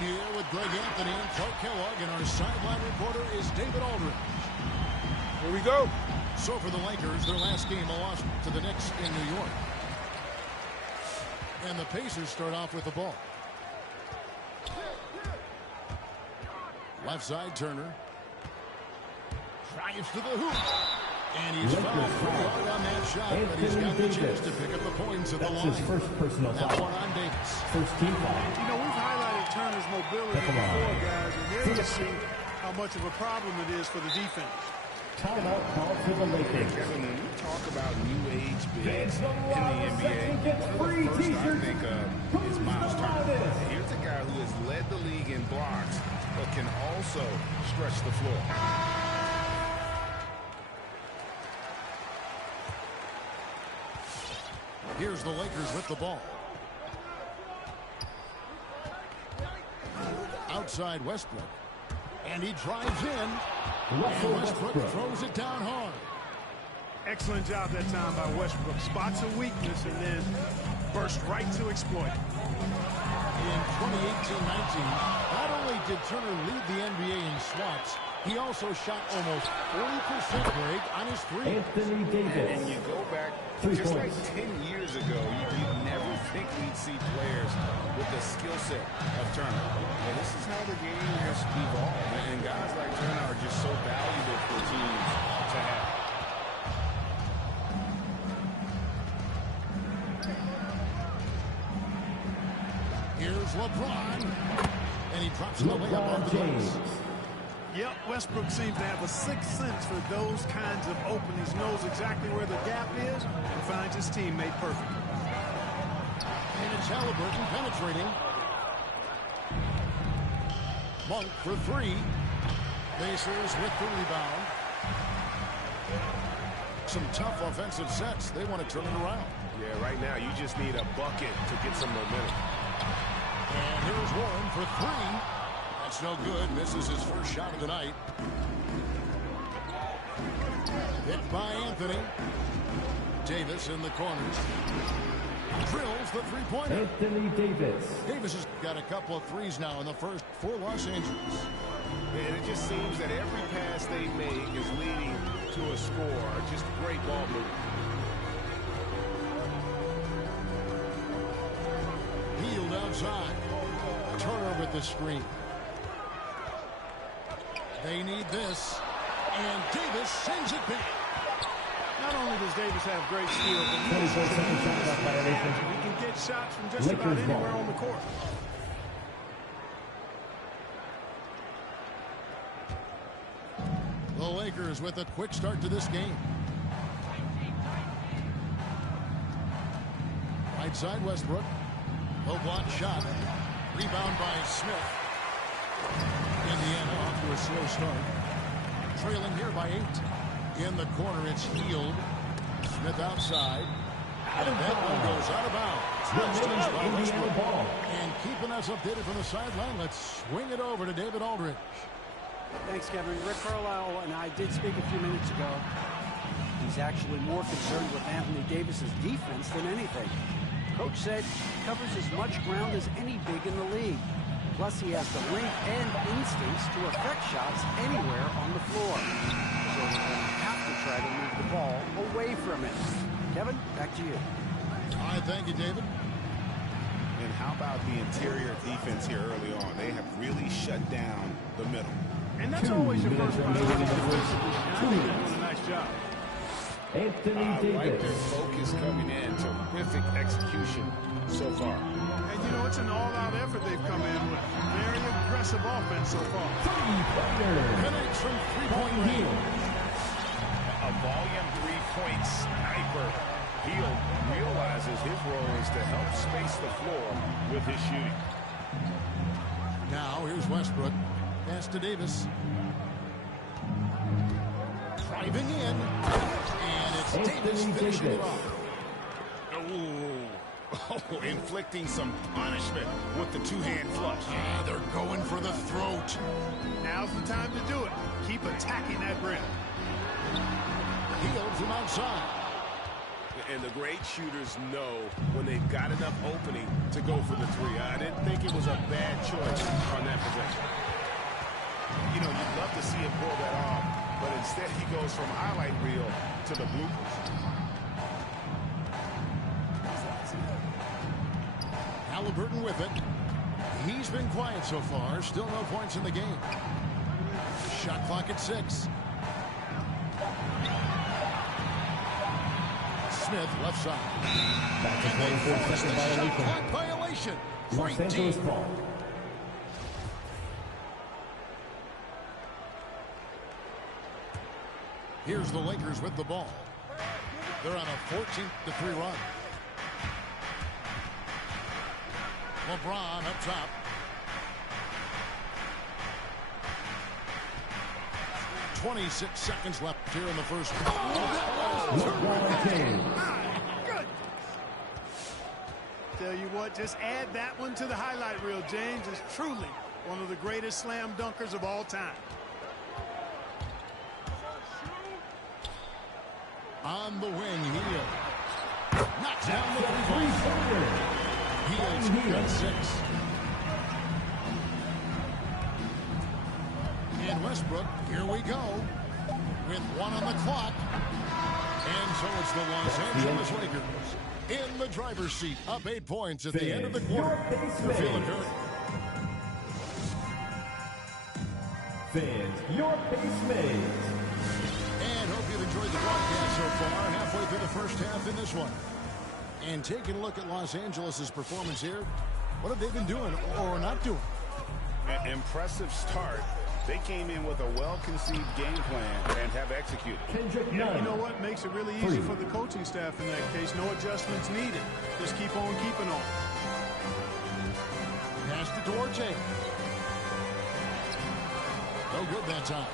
Here with Greg Anthony and Clark Kellogg, and our sideline reporter is David Aldridge. Here we go. So for the Lakers, their last game, a loss to the Knicks in New York. And the Pacers start off with the ball. Left side, Turner. Drives to the hoop. And he's fouled pretty hard on that shot, but he's got the chance to pick up the points at the line. That's his first personal foul. That one on Davis. First team foul. You know, we've highlighted Turner's mobility before, guys, and there you see how much of a problem it is for the defense. Timeout call for the Lakers. Kevin, when we talk about new age bigs in the NBA, one of the first I think of is Miles Turner. Here's a guy who has led the league in blocks, but can also stretch the floor. Here's the Lakers with the ball. Outside Westbrook. And he drives in. And Westbrook throws it down hard. Excellent job that time by Westbrook. Spots a weakness and then burst right to exploit it. In 2018-19, not only did Turner lead the NBA in swats, he also shot almost 40% Greg on his three. Anthony Davis. And you go back just like 10 years ago, you'd never think we'd see players with the skill set of Turner. And this is how the game has evolved. And guys like Turner are just so valuable for teams to have. Here's LeBron. And he drops the layup off the glass. Yep, Westbrook seems to have a sixth sense for those kinds of openings, knows exactly where the gap is, and finds his teammate perfect. And it's Halliburton penetrating. Monk for three. Pacers with the rebound. Some tough offensive sets. They want to turn it around. Yeah, right now you just need a bucket to get some momentum. And here's Warren for three. That's no good. Misses his first shot of the night. Hit by Anthony. Davis in the corner. Drills the three-pointer. Anthony Davis. Davis has got a couple of threes now in the first for Los Angeles. And it just seems that every pass they make is leading to a score. Just great ball movement. Healed outside. Turner with the screen. They need this. And Davis sends it back. Not only does Davis have great skill, but he can get shots from just about anywhere on the court. The Lakers with a quick start to this game. Right side Westbrook. Low block shot. Rebound by Smith. Indiana off to a slow start. Trailing here by 8. In the corner, it's Hield. Smith outside. And that one goes out of bounds. By Westbrook. And keeping us updated from the sideline, let's swing it over to David Aldridge. Thanks, Kevin. Rick Carlisle and I did speak a few minutes ago. He's actually more concerned with Anthony Davis's defense than anything. Coach said he covers as much ground as any big in the league. Plus, he has the length and instincts to affect shots anywhere on the floor. So they're going to have to try to move the ball away from him. Kevin, back to you. All right, thank you, David. And how about the interior defense here early on? They have really shut down the middle. And that's always your first priority defensively. And I think they're doing a nice job. Anthony I Davis. like their focus coming in. Terrific execution so far. And, you know, it's an all-out effort they've come in with. Very aggressive offense so far. Penix from three-point range. A volume three-point sniper. Hield realizes his role is to help space the floor with his shooting. Now here's Westbrook. Pass to Davis. Driving in. And it's Davis finishing it off. Oh, inflicting some punishment with the two-hand flush. They're going for the throat. Now's the time to do it. Keep attacking that rim. Hield from outside. And the great shooters know when they've got enough opening to go for the three. I didn't think it was a bad choice on that possession. You know, you'd love to see him pull that off, but instead he goes from highlight reel to the bloopers. Halliburton with it. He's been quiet so far. Still no points in the game. Shot clock at 6. Smith left side. Back to 24-second violation. Clock violation. Los Angeles ball. Here's the Lakers with the ball. They're on a 14-3 run. LeBron up top. .26 seconds left here in the first. LeBron James. Good. Tell you what, just add that one to the highlight reel. James is truly one of the greatest slam dunkers of all time. On the wing, Hield. Knocks down the three-pointer. Hield's got 6. And Westbrook, here we go, with 1 on the clock. And so it's the Los Angeles Lakers in the driver's seat, up 8 points at the end of the quarter. They're feeling good. Fans, your base mate. And hope you've enjoyed the broadcast so far. Halfway through the first half in this one. And taking a look at Los Angeles' performance here, what have they been doing or not doing? An impressive start. They came in with a well-conceived game plan and have executed. Yeah, you know what makes it really easy for the coaching staff in that case? No adjustments needed. Just keep on keeping on. Pass to Duarte. No good that time.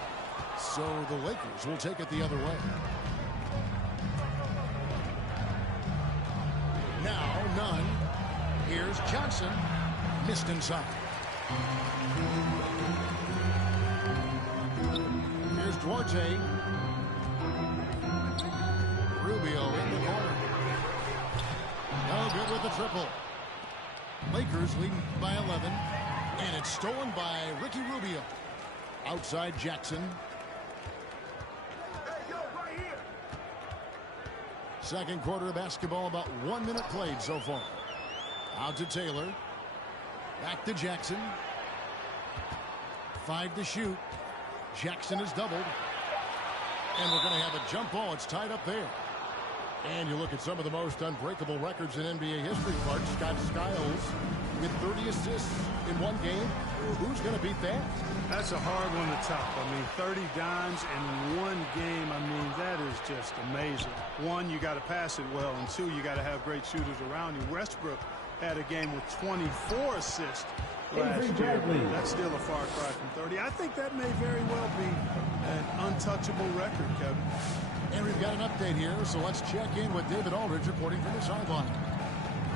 So the Lakers will take it the other way. Now, none. Here's Johnson. Missed inside. Here's Duarte. Rubio in the corner. No good with the triple. Lakers leading by 11. And it's stolen by Ricky Rubio. Outside Jackson. Second quarter of basketball, about 1 minute played so far. Out to Taylor. Back to Jackson. 5 to shoot. Jackson is doubled. And we're going to have a jump ball. It's tied up there. And you look at some of the most unbreakable records in NBA history. Clark Scott Skiles with 30 assists in one game. Who's going to beat that? That's a hard one to top. I mean, 30 dimes in one game. I mean, that is just amazing. One, you got to pass it well. And two, you got to have great shooters around you. Westbrook had a game with 24 assists last year. That's still a far cry from 30. I think that may very well be an untouchable record, Kevin. And we've got an update here, so let's check in with David Aldridge reporting from the sideline.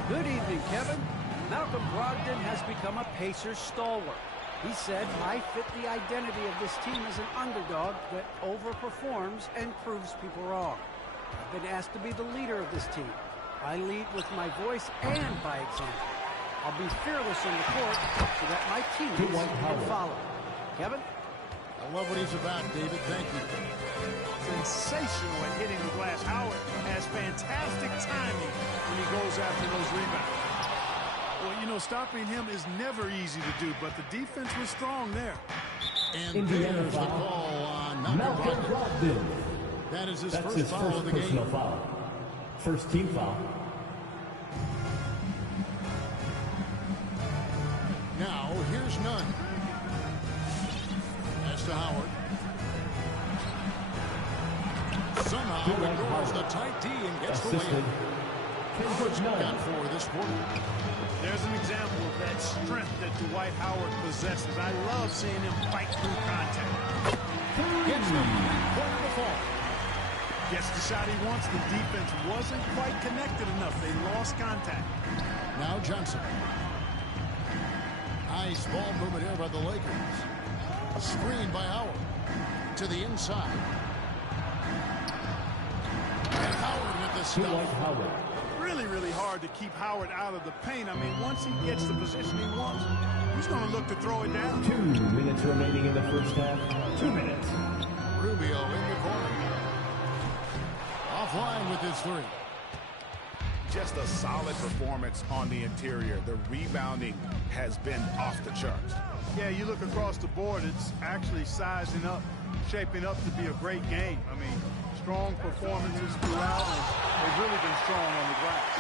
Good evening, Kevin. Malcolm Brogdon has become a Pacers stalwart. He said, I fit the identity of this team as an underdog that overperforms and proves people wrong. I've been asked to be the leader of this team. I lead with my voice and by example. I'll be fearless in the court so that my teammates can follow. Kevin? I love what he's about, David. Thank you. Sensational at hitting the glass. Howard has fantastic timing when he goes after those rebounds. Well, you know, stopping him is never easy to do, but the defense was strong there. And there's the call on Malcolm Brogdon. That is his first foul of the game. Foul. First team foul. Now, here's none. As to Howard. Somehow ignores the tight D and gets the lead. Howard's got 4 this quarter. There's an example of that strength that Dwight Howard possesses. I love seeing him fight through contact. Gets the three-pointer to fall. Gets the shot he wants. The defense wasn't quite connected enough. They lost contact. Now Johnson. Nice ball movement here by the Lakers. Screen by Howard. To the inside. And Howard with the stuff. Really, really hard to keep Howard out of the paint. I mean, once he gets the position he wants, he's going to look to throw it down. 2 minutes remaining in the first half. 2 minutes. Rubio in the corner. Offline with his 3. Just a solid performance on the interior. The rebounding has been off the charts. Yeah, you look across the board, it's actually sizing up, shaping up to be a great game. I mean, strong performances throughout, and they've really been strong on the glass.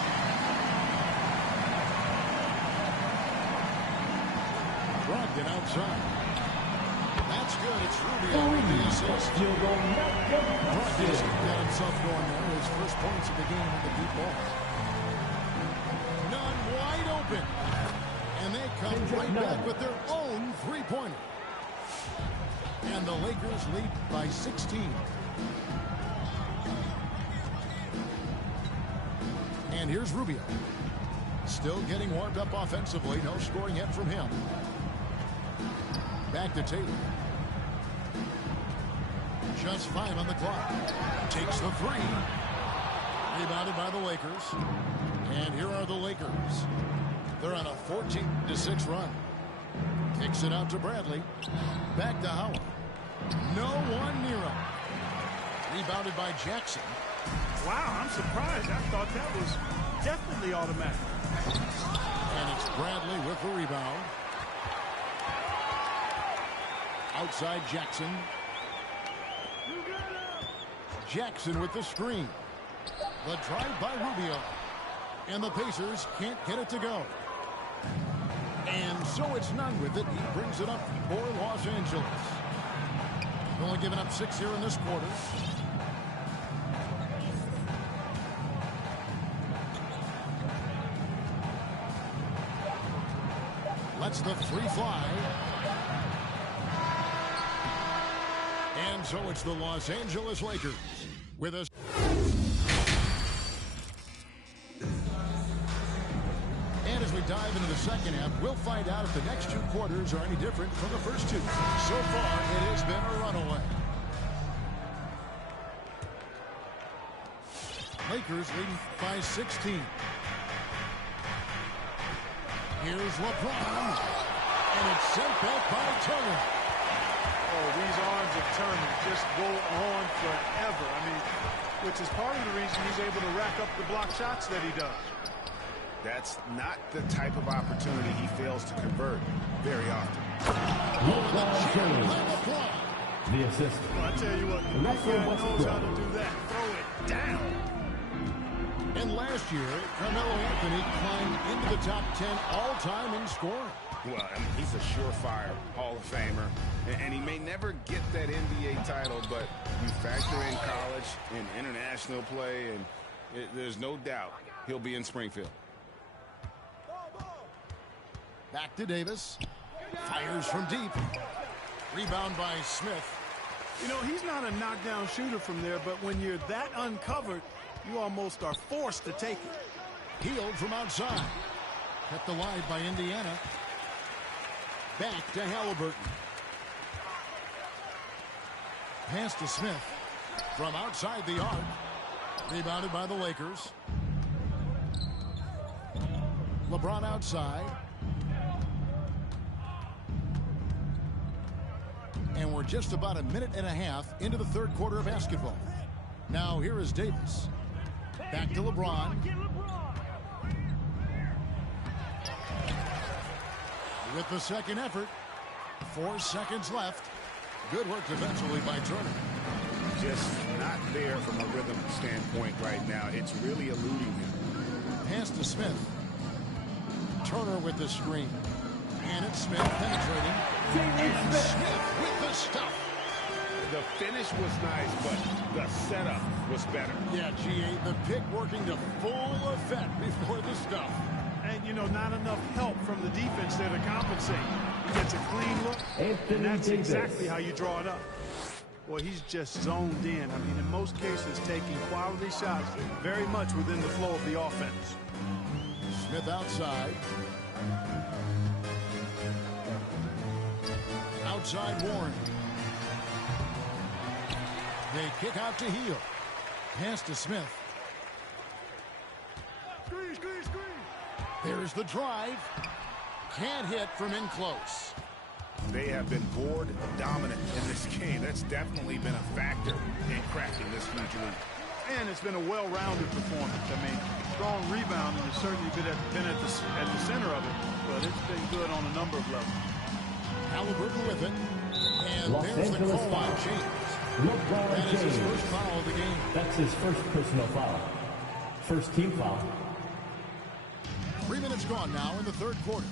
Brogdon outside. That's good. It's Rubio with the assist. Brogdon's got himself going there. His first points of the game with the deep ball. None wide open. And they come right back with their own three-pointer. And the Lakers lead by 16. And here's Rubio. Still getting warmed up offensively. No scoring yet from him. Back to Tatum. Just 5 on the clock. Takes the 3. Rebounded by the Lakers. And here are the Lakers. They're on a 14-6 run. Kicks it out to Bradley. Back to Howard. No one near him. Rebounded by Jackson. Wow, I'm surprised. I thought that was definitely automatic. And it's Bradley with the rebound. Outside Jackson. Jackson with the screen. The drive by Rubio. And the Pacers can't get it to go. And so it's none with it. He brings it up for Los Angeles. Only giving up 6 here in this quarter. Lets the 3 fly. And so it's the Los Angeles Lakers with us. And as we dive into the second half, we'll find out if the next 2 quarters are any different from the first 2. So far, it has been a runaway. Lakers leading by 16. Here's LeBron. And it's sent back by Turner. Oh, these arms of Turner just go on forever. I mean, which is part of the reason he's able to rack up the block shots that he does. That's not the type of opportunity he fails to convert very often. The assist. Well, I tell you what, the guy knows how to do that. Throw it down. And last year, Carmelo Anthony climbed into the top 10 all-time in scoring. Well, I mean, he's a surefire Hall of Famer, and he may never get that NBA title, but you factor in college and international play, and there's no doubt he'll be in Springfield. Back to Davis. Fires from deep. Rebound by Smith. You know, he's not a knockdown shooter from there, but when you're that uncovered, you almost are forced to take it. Healed from outside. Kept alive by Indiana. Back to Halliburton. Pass to Smith from outside the arc. Rebounded by the Lakers. LeBron outside. And we're just about a minute and a half into the third quarter of basketball. Now here is Davis. Back to LeBron. With the second effort. 4 seconds left. Good work defensively by Turner. Just not there from a rhythm standpoint right now. It's really eluding him. Pass to Smith. Turner with the screen. And it's Smith penetrating. And Smith with the stuff. The finish was nice, but the setup was better. Yeah, GA, the pick working to full effect before the stuff. And, you know, not enough help from the defense there to compensate. He gets a clean look, and that's exactly how you draw it up. Well, he's just zoned in. I mean, in most cases, taking quality shots very much within the flow of the offense. Smith outside. Outside Warren. They kick out to Heel. Pass to Smith. Screen, screen, screen. There's the drive. Can't hit from in close. They have been board dominant in this game. That's definitely been a factor in cracking this huge lead. And it's been a well-rounded performance. I mean, strong rebounding has certainly been at the center of it, but it's been good on a number of levels. Halliburton with it. And Los there's the Angeles call on foul. James. LeBron That is his James. first foul of the game. That's his first personal foul. First team foul. 3 minutes gone now in the third quarter.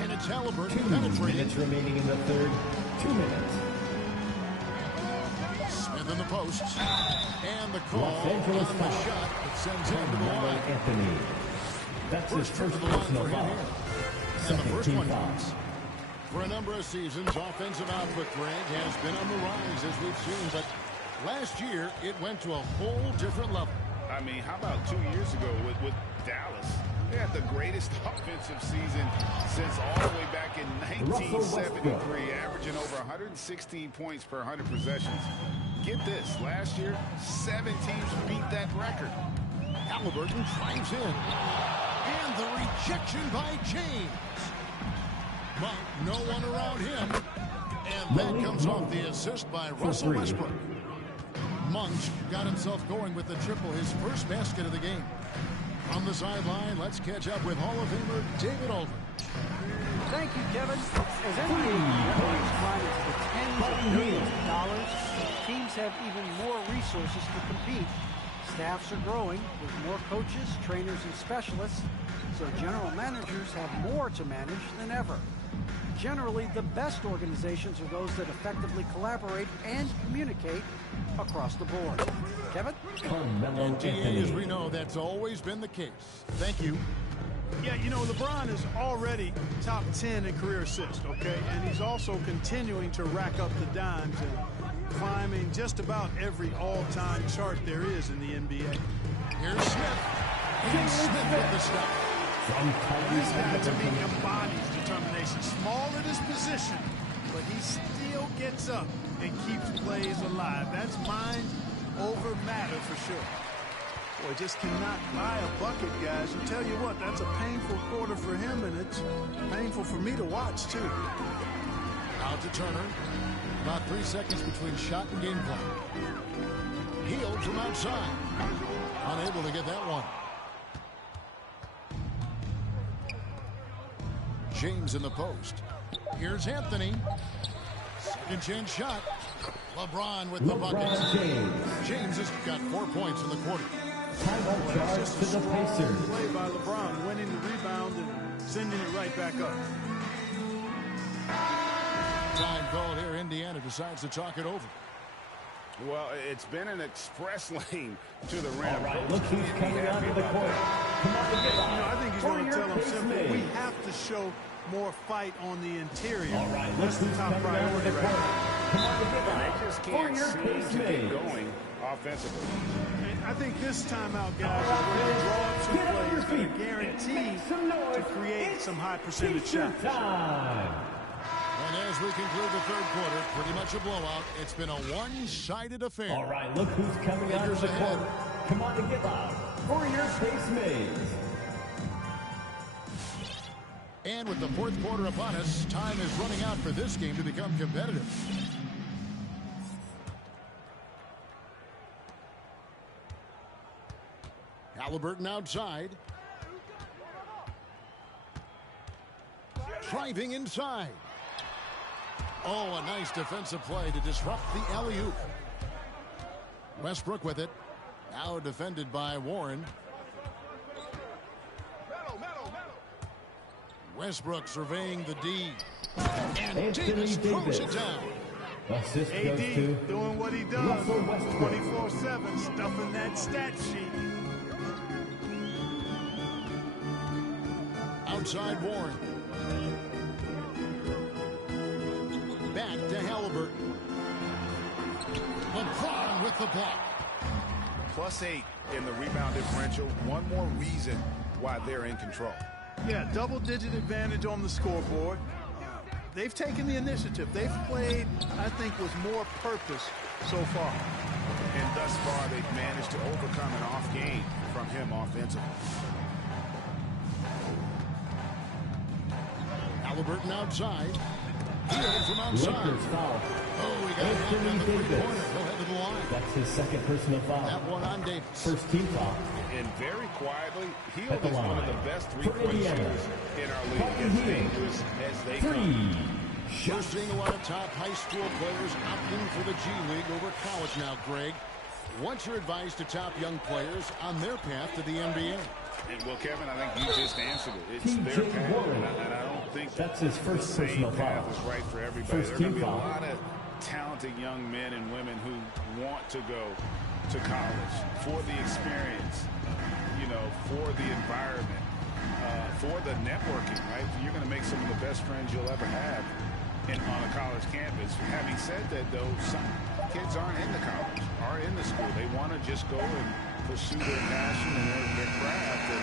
And it's Halliburton 2 penetrating. minutes remaining in the third. 2 minutes. Smith in the posts. And the call Los on Angeles the foul. shot that sends him to the Number line. Anthony. That's his First trip first to the line personal for him foul. here. And the Second first team one foul. counts. For a number of seasons, offensive output, Greg, has been on the rise, as we've seen. But last year, it went to a whole different level. I mean, how about 2 years ago with Dallas? They had the greatest offensive season since all the way back in 1973, averaging over 116 points per 100 possessions. Get this, last year, 7 teams beat that record. Halliburton drives in. And the rejection by James. Monk, no one around him. And that comes off the assist by Russell Westbrook. Monk got himself going with the triple, his first basket of the game. On the sideline, let's catch up with Hall of Famer David Aldridge. Thank you, Kevin. As NBA revenues climb into the tens of billions of dollars, teams have even more resources to compete. Staffs are growing with more coaches, trainers, and specialists, so general managers have more to manage than ever. Generally, the best organizations are those that effectively collaborate and communicate across the board. Kevin? Carmelo And DA, as Anthony. we know, that's always been the case. Thank you. Yeah, you know, LeBron is already top 10 in career assists, okay? And he's also continuing to rack up the dimes and climbing just about every all-time chart there is in the NBA. Here's Smith. And Smith with the stop. From This had to be Kyrie. embodies determination. Small at his position, but he still gets up and keeps plays alive. That's mind over matter for sure. Boy, just cannot buy a bucket, guys. And tell you what, that's a painful quarter for him, and it's painful for me to watch, too. Out to Turner. About 3 seconds between shot and game clock. Healed from outside. Unable to get that one. James in the post. Here's Anthony. Second chance shot. LeBron with the bucket. LeBron James. James has got 4 points in the quarter. Timeout charge to the Pacers. Play by LeBron, winning the rebound and sending it right back up. Time called here. Indiana decides to talk it over. Well, it's been an express lane to the rim. All right, look who's coming onto the court. Come on, get You know, on. I think he's For going to your tell him pace simply, man. we have to show more fight on the interior. All right, look That's the who's top coming onto priority the right court. now. Come on, get And on. they just For can't your seem pace to get man. going offensively. I think this timeout, guys, is where you draw up some plays that are guaranteed to create some high percentage shots. And as we conclude the third quarter, pretty much a blowout. It's been a one-sided affair. All right, look who's coming out of the court. Come on and get loud for your Space Mates. And with the fourth quarter upon us, time is running out for this game to become competitive. Halliburton outside. Driving inside. Oh, a nice defensive play to disrupt the alley-oop. Westbrook with it. Now defended by Warren. Westbrook surveying the D. And Davis throws it down. Assist goes AD to doing what he does, 24/7, stuffing that stat sheet. Outside Warren. Back to Halliburton. LeBron with the block. +8 in the rebound differential. One more reason why they're in control. Yeah, double-digit advantage on the scoreboard. They've taken the initiative. They've played, I think, with more purpose so far. And thus far, they've managed to overcome an off game from him offensively. Halliburton outside. Hield from outside. Lakers foul. Oh, we got it on the three-pointer. He'll head to the line. That's his second personal foul. That one on Davis. First team foul. And very quietly, Hield At the is one of line. the best For three-point Indiana. shooters in our league. Parton As Hield. dangerous as they come. Three. We're seeing a lot of top high school players opting for the G League over college now, Greg. What's your advice to top young players on their path to the NBA? And, well, Kevin, I think you just answered it. It's TJ their path, Warren. and I don't think That's his first the personal same path foul. is right for everybody. First There are team going to be a foul. lot of talented young men and women who want to go to college for the experience, you know, for the environment, for the networking, right? You're going to make some of the best friends you'll ever have on a college campus. Having said that, though, some kids aren't into college, are in the school. They want to just go and pursue their passion and their craft. And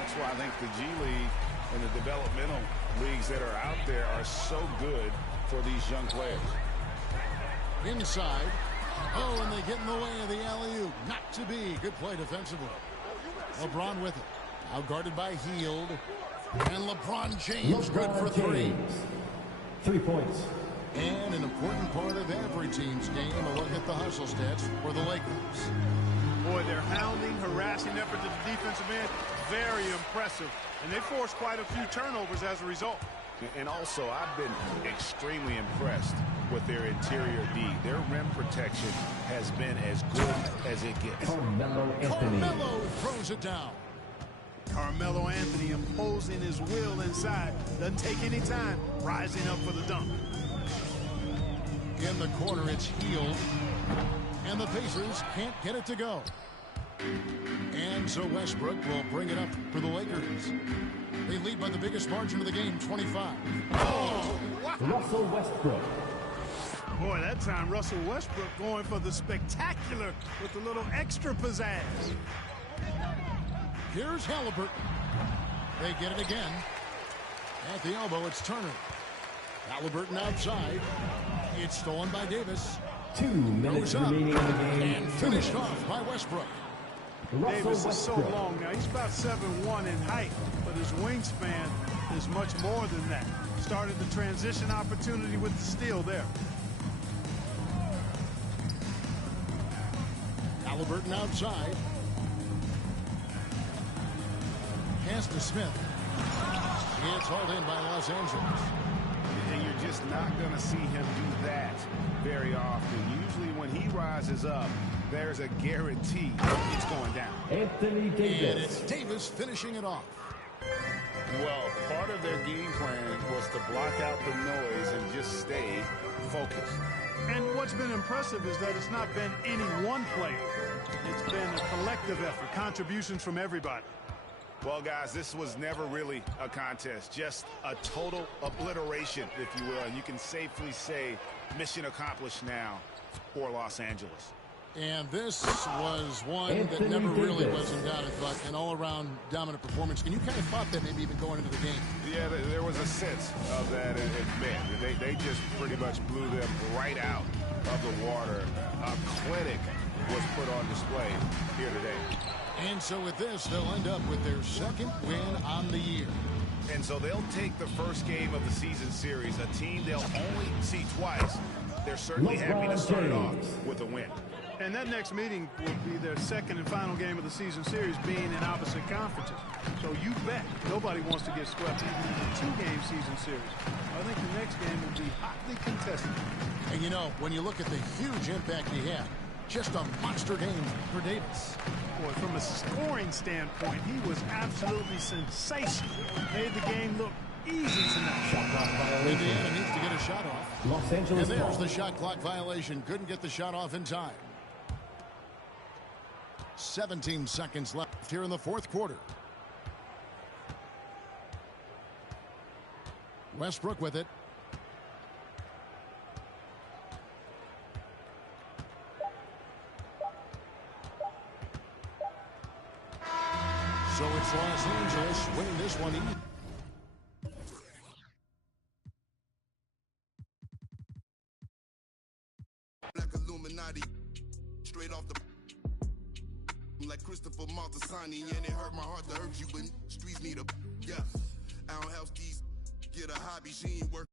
that's why I think the G League and the developmental leagues that are out there are so good for these young players. Inside. Oh, and they get in the way of the alley-oop. Not to be. Good play defensively. LeBron with it. Now guarded by Hield. And LeBron James good for three. James. 3 points. And an important part of every team's game, a look at the hustle stats for the Lakers. Boy, their hounding, harassing effort to the defensive end, very impressive. And they forced quite a few turnovers as a result. And also, I've been extremely impressed with their interior D. Their rim protection has been as good as it gets. Carmelo Anthony. Carmelo throws it down. Carmelo Anthony imposing his will inside. Doesn't take any time, rising up for the dunk. In the corner, it's Hield. And the Pacers can't get it to go. And so Westbrook will bring it up for the Lakers. They lead by the biggest margin of the game, 25. Oh! Russell Westbrook. Boy, that time Russell Westbrook going for the spectacular with a little extra pizzazz. Here's Halliburton. They get it again. At the elbow, it's Turner. Halliburton outside. It's stolen by Davis. 2 minutes remaining in the game. And finished off by Westbrook. Russell Davis is so Westbrook. long now. He's about 7'1" in height, but his wingspan is much more than that. Started the transition opportunity with the steal there. Halliburton outside. Pass to Smith. It's hauled in by Los Angeles. And you're just not going to see him do that very often. Usually when he rises up, there's a guarantee it's going down. Anthony And Davis. it's Davis finishing it off. Well, part of their game plan was to block out the noise and just stay focused. And what's been impressive is that it's not been any one player. It's been a collective effort, contributions from everybody. Well, guys, this was never really a contest, just a total obliteration, if you will. And you can safely say mission accomplished now for Los Angeles. And this was one that never really was in doubt, but an all-around dominant performance. And you kind of thought that maybe even going into the game. Yeah, there was a sense of that in men. They just pretty much blew them right out of the water. A clinic was put on display here today. And so with this, they'll end up with their second win on the year. And so they'll take the first game of the season series, a team they'll only see twice. They're certainly happy to start it off with a win. And that next meeting will be their second and final game of the season series, being in opposite conferences. So you bet nobody wants to get swept even in a two-game season series. I think the next game will be hotly contested. And you know, when you look at the huge impact he had, just a monster game for Davis. Boy, from a scoring standpoint, he was absolutely sensational. Made the game look easy tonight. Shot clock violation. Indiana needs to get a shot off. Los Angeles And there's ball. the shot clock violation. Couldn't get the shot off in time. 17 seconds left here in the fourth quarter. Westbrook with it. So it's Los Angeles winning this one easy. Like Illuminati, straight off the like Christopher Maltasani, and it hurt my heart to hurt you, but streets need a yeah. I don't help these get a hobby, she ain't work.